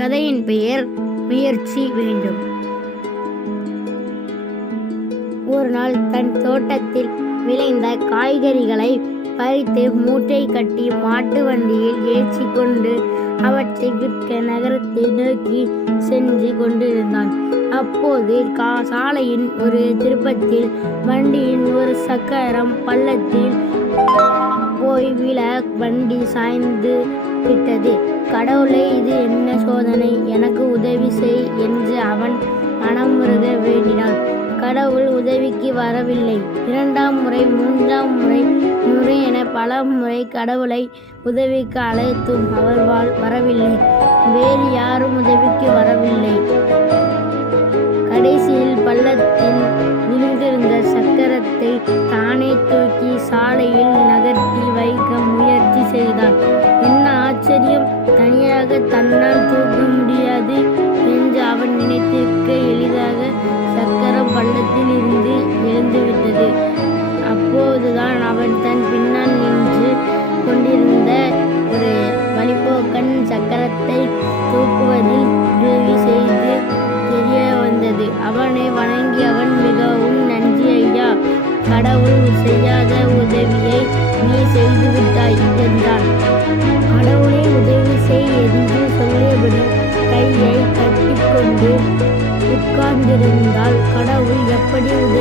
கதையின் பெயர் முயற்சி வேண்டும். ஒரு நாள் தன் தோட்டத்தில் விளைந்த காய்கறிகளை பறித்து மூட்டை கட்டி மாட்டு வண்டியில் ஏற்றி கொண்டு அவற்றை விற்க நகரத்தை நோக்கி சென்று கொண்டிருந்தான். அப்போது கா சாலையின் ஒரு திருப்பத்தில் வண்டியின் ஒரு சக்கரம் பள்ளத்தில் போய் விழ வண்டி சாய்ந்து விட்டது. கடவுளை இது என்ன சோதனை? எனக்கு உதவி செய் என்று அவன் மனமுருக வேண்டினான். கடவுள் உதவிக்கு வரவில்லை. இரண்டாம் முறை மூன்றாம் முறை முறை என பல முறை கடவுளை உதவிக்கு அழைத்தும் அவர் வரவில்லை. வேறு யாரும் உதவிக்கு வரவில்லை. கடைசியில் பள்ளத்தில் விழுந்திருந்த சக்கரத்தை தானே தூக்கி சாலையில் தன்னால் தூக்க முடியாது என்று அவன் நினைத்திருக்க எளிதாக சக்கரம் பள்ளத்தில் இருந்து எழுந்துவிட்டது. அப்போதுதான் அவன் தன் பின்னால் நின்று கொண்டிருந்த ஒரு வழிபோக்கன் சக்கரத்தை தூக்குவதில் உதவி செய்து தெரிய வந்தது. அவனை வணங்கி அவன் மிகவும் நன்றி ஐயா. கடவுள் செய்யாத உதவியை நீ செய்துவிட்டாய் என்றான். கடவுளை உதவி செய். உட்கார்ந்திருந்தால் கடவுள் எப்படி உதவி